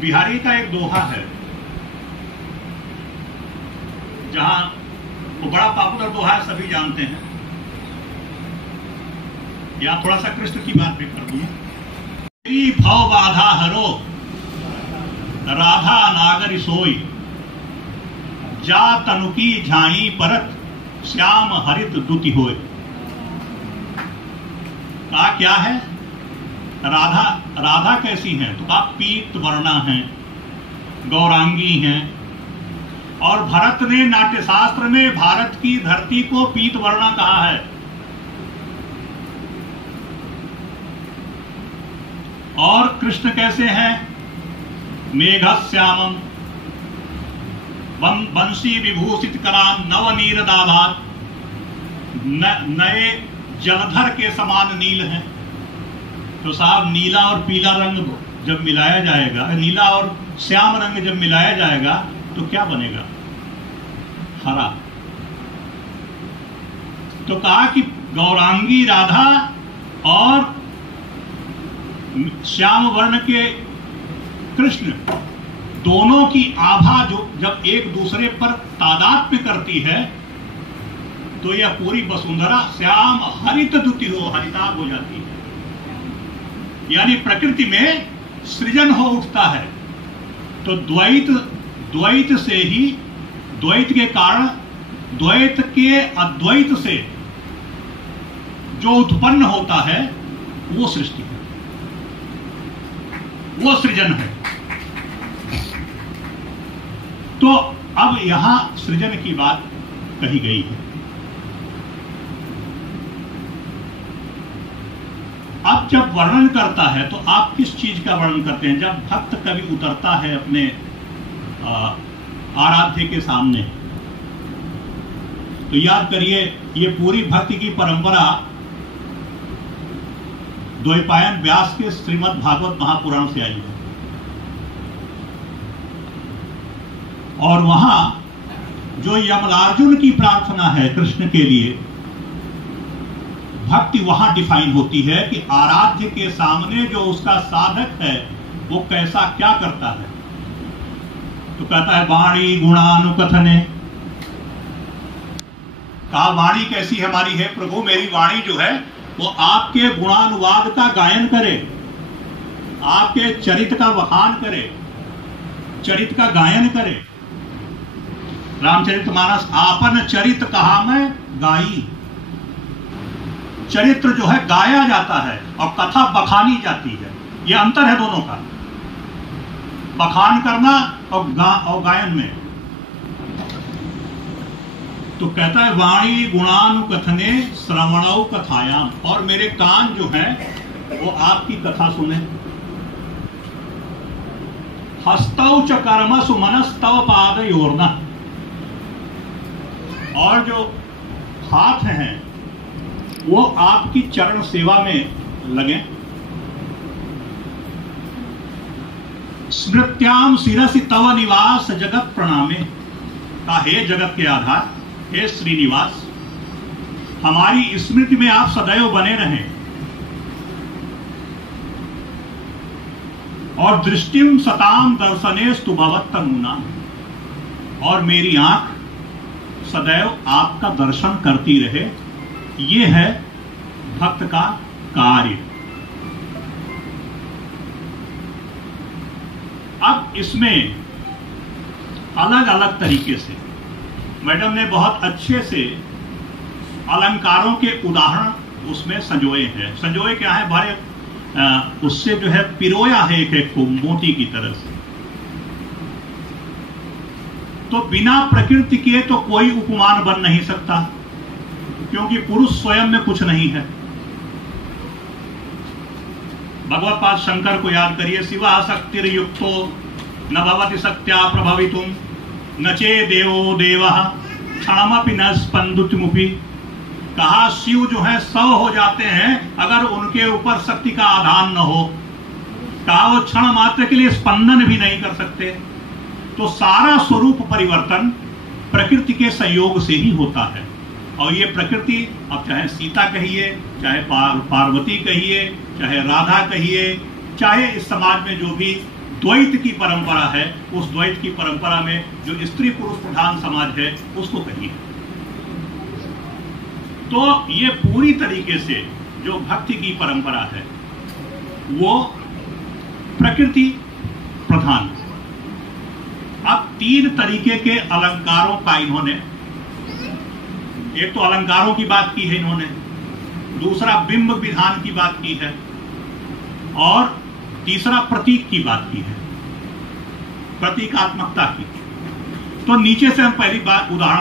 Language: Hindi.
बिहारी का एक दोहा है, जहां वो बड़ा पॉपुलर दोहा है, सभी जानते हैं। या थोड़ा सा कृष्ण की बात भी कर दूं। तेरी भव बाधा हरो राधा नागर सोई, जा तनुकी झाई परत श्याम हरित दुति होए। कहा क्या है? राधा कैसी है? तो आप पीत वर्णा हैं, गौरांगी हैं। और भरत ने नाट्यशास्त्र में भारत की धरती को पीत वर्णा कहा है। और कृष्ण कैसे हैं? मेघश्यामम वंशी विभूषित करान नवनीरदाभात, नए जलधर के समान नील हैं। तो साहब, नीला और पीला रंग जब मिलाया जाएगा, नीला और श्याम रंग जब मिलाया जाएगा तो क्या बनेगा? हरा। तो कहा कि गौरांगी राधा और श्याम वर्ण के कृष्ण, दोनों की आभा जो जब एक दूसरे पर तादात्म्य करती है तो यह पूरी वसुंधरा श्याम हरित द्युति हो, हरिताभ हो जाती है। यानी प्रकृति में सृजन हो उठता है। तो द्वैत से ही, द्वैत के कारण, द्वैत के अद्वैत से जो उत्पन्न होता है वो सृष्टि है, वो सृजन है। तो अब यहां सृजन की बात कही गई है। अब जब वर्णन करता है तो आप किस चीज का वर्णन करते हैं? जब भक्त कभी उतरता है अपने आराध्य के सामने, तो याद करिए, ये पूरी भक्ति की परंपरा द्वैपायन व्यास के श्रीमद् भागवत महापुराण से आई है। और वहां जो यमलार्जुन की प्रार्थना है कृष्ण के लिए, भक्ति वहां डिफाइन होती है कि आराध्य के सामने जो उसका साधक है वो कैसा क्या करता है। तो कहता है वाणी गुणानुकथने। कहा वाणी कैसी हमारी है प्रभु? मेरी वाणी जो है वो आपके गुणानुवाद का गायन करे, आपके चरित्र का वखान करे, चरित्र का गायन करे। रामचरितमानस आपन चरित्र कहा मैं गाई। चरित्र जो है गाया जाता है और कथा बखानी जाती है। यह अंतर है दोनों का, बखान करना और गायन में। तो कहता है वाणी गुणानुकथने श्रवणौ कथायाम, और मेरे कान जो है वो आपकी कथा सुने। हस्तौ च कर्मसु मनस्तव पादयोर्न, और जो हाथ हैं वो आपकी चरण सेवा में लगे। स्मृत्याम शिरसि तव निवास जगत प्रणामे। का हे जगत के आधार, हे श्रीनिवास, हमारी स्मृति में आप सदैव बने रहें। और दृष्टिम सताम दर्शनेस्तु भवत्तनूना, और मेरी आंख सदैव आपका दर्शन करती रहे। ये है भक्त का कार्य। अब इसमें अलग अलग तरीके से मैडम ने बहुत अच्छे से अलंकारों के उदाहरण उसमें संजोए हैं। संजोए क्या है? भरे उससे जो है पिरोया है एक एक को मोती की तरह से। तो बिना प्रकृति के तो कोई उपमान बन नहीं सकता, क्योंकि पुरुष स्वयं में कुछ नहीं है। भगवत पाद शंकर को याद करिए, शिवा शक्तिर्युक्तो न भवति शक्त्या प्रभवितुम न चे देवो देवः क्षणमपि न स्पंदुतिमुपि। कहा शिव जो है 100 हो जाते हैं अगर उनके ऊपर शक्ति का आधान न हो। कहा वो क्षण मात्र के लिए स्पंदन भी नहीं कर सकते। तो सारा स्वरूप परिवर्तन प्रकृति के संयोग से ही होता है। और ये प्रकृति, अब चाहे सीता कहिए, चाहे पार्वती कहिए, चाहे राधा कहिए, चाहे इस समाज में जो भी द्वैत की परंपरा है, उस द्वैत की परंपरा में जो स्त्री पुरुष प्रधान समाज है उसको कहिए। तो ये पूरी तरीके से जो भक्ति की परंपरा है वो प्रकृति प्रधान। अब 3 तरीके के अलंकारों का इन्होंने, एक तो अलंकारों की बात की है इन्होंने, दूसरा बिंब विधान की बात की है, और तीसरा प्रतीक की बात की है, प्रतीकात्मकता की। तो नीचे से हम पहली बात उदाहरण